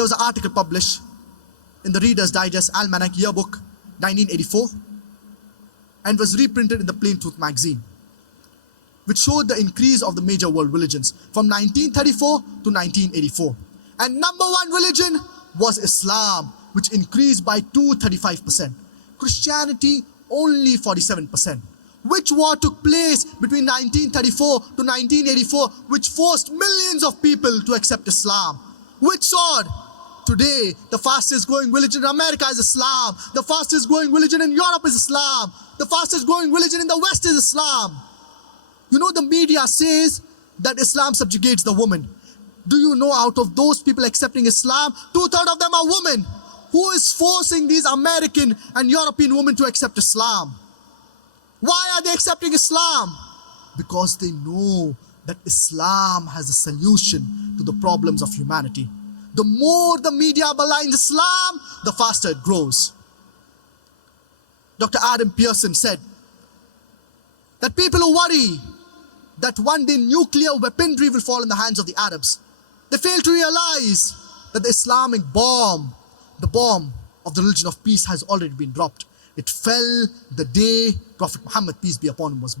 there was an article published in the Reader's Digest Almanac Yearbook 1984 and was reprinted in the Plain Truth magazine, which showed the increase of the major world religions from 1934 to 1984. And number one religion was Islam, which increased by 235%. Christianity, only 47%. Which war took place between 1934 to 1984, which forced millions of people to accept Islam? Which sword? Today, the fastest growing religion in America is Islam. The fastest growing religion in Europe is Islam. The fastest growing religion in the West is Islam. You know, the media says that Islam subjugates the woman. Do you know, out of those people accepting Islam, 2/3 of them are women? Who is forcing these American and European women to accept Islam? Why are they accepting Islam? Because they know that Islam has a solution to the problems of humanity. The more the media maligns Islam, the faster it grows. Dr. Adam Pearson said that people who worry that one day nuclear weaponry will fall in the hands of the Arabs, they fail to realize that the Islamic bomb, the bomb of the religion of peace, has already been dropped. It fell the day Prophet Muhammad, peace be upon him, was born.